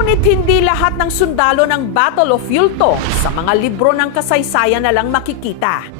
Ngunit hindi lahat ng sundalo ng Battle of Yultong sa mga libro ng kasaysayan na lang makikita.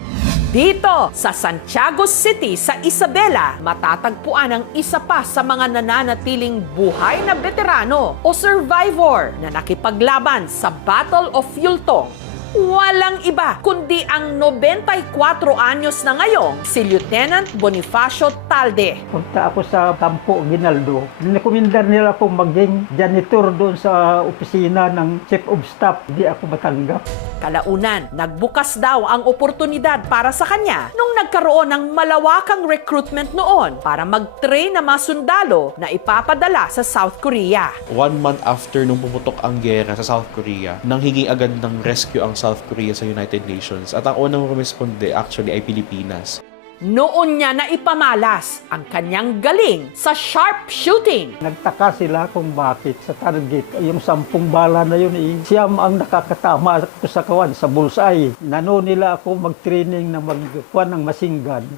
Dito sa Santiago City sa Isabela, matatagpuan ang isa pa sa mga nananatiling buhay na veterano o survivor na nakipaglaban sa Battle of Yultong. Walang iba kundi ang 94 anyos na ngayong si Lieutenant Bonifacio Talde. Punta ako sa Campo Ginaldo. Nirekomendar nila akong maging janitor doon sa opisina ng Chief of Staff. Hindi ako matanggap. Kalaunan, nagbukas daw ang oportunidad para sa kanya nung nagkaroon ng malawakang recruitment noon para mag-train na mga sundalo na ipapadala sa South Korea. 1 month after nung pumutok ang gera sa South Korea, nanghingi agad ng rescue ang South Korea sa United Nations at ang unang rumisponde actually ay Pilipinas. Noon niya na ipamalas ang kanyang galing sa sharpshooting. Nagtaka sila kung bakit sa target. Yung 10 bala na yun, siyam ang nakakatama ko sa kawan, sa bullseye. Nano nila ako mag-training na magkuha ng machine gun.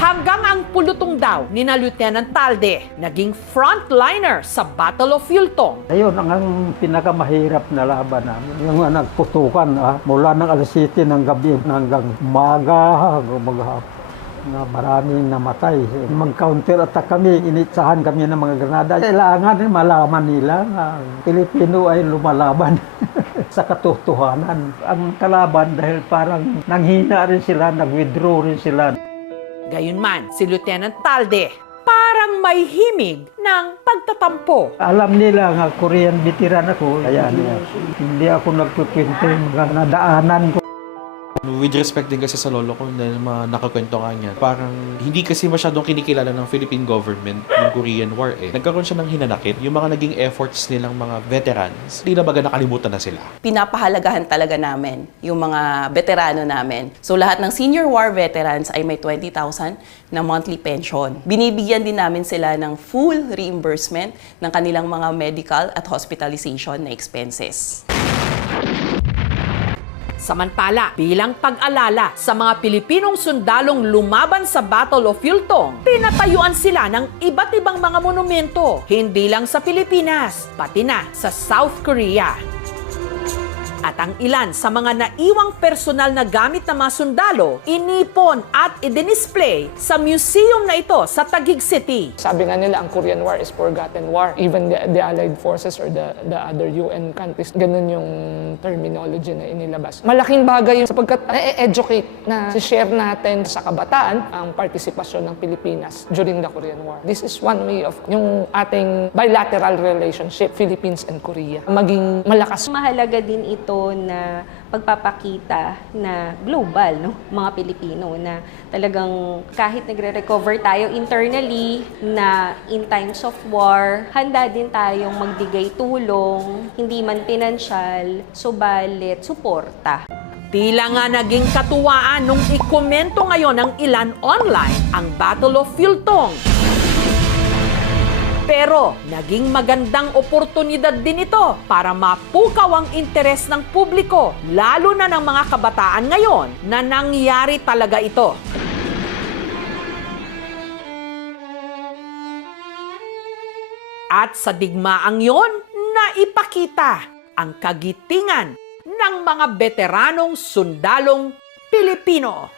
Hanggang ang pulutong daw ni na Lieutenant Talde, naging frontliner sa Battle of Yultong. Ayun ang pinakamahirap na laban namin. Yung nagputukan mula ng alas 7 ng gabi hanggang umaga, maghapon. Na maraming namatay. Mag-counter attack kami, initsahan kami ng mga granada. Kailangan malaman nila na Pilipino ay lumalaban sa katotohanan. Ang kalaban dahil parang nanghina rin sila, nag-withdraw rin sila. Gayunman, si Lieutenant Talde parang may himig ng pagtatampo. Alam nila nga Korean veteran ako, kaya hindi ako nagkukwento yung mga nadaanan ko. With respect din kasi sa lolo ko na nakakwento nga niya, parang hindi kasi masyadong kinikilala ng Philippine government yung Korean War eh. Nagkaroon siya ng hinanakit, yung mga naging efforts nilang mga veterans, hindi na baga nakalimutan na sila. Pinapahalagahan talaga namin yung mga veterano namin. So lahat ng senior war veterans ay may 20,000 na monthly pension. Binibigyan din namin sila ng full reimbursement ng kanilang mga medical at hospitalization na expenses. Samantala, bilang pag-alala sa mga Pilipinong sundalong lumaban sa Battle of Yultong, pinatayuan sila ng iba't ibang mga monumento, hindi lang sa Pilipinas, pati na sa South Korea. At ang ilan sa mga naiwang personal na gamit ng mga sundalo, inipon at idinisplay sa museum na ito sa Taguig City. Sabi nga nila, ang Korean War is forgotten war. Even the Allied forces or the other UN countries, ganun yung terminology na inilabas. Malaking bagay yung sapagkat educate na share natin sa kabataan ang partisipasyon ng Pilipinas during the Korean War. This is one way of yung ating bilateral relationship, Philippines and Korea, maging malakas. Mahalaga din ito na pagpapakita na global, no? Mga Pilipino na talagang kahit nagre-recover tayo internally na in times of war, handa din tayong magbigay tulong, hindi man pinansyal, subalit suporta. Tila nga naging katuwaan nung ikomento ngayon ng ilan online ang Battle of Yultong. Pero naging magandang oportunidad din ito para mapukaw ang interes ng publiko, lalo na ng mga kabataan ngayon na nangyari talaga ito. At sa digmaang yon, naipakita ang kagitingan ng mga veteranong sundalong Pilipino.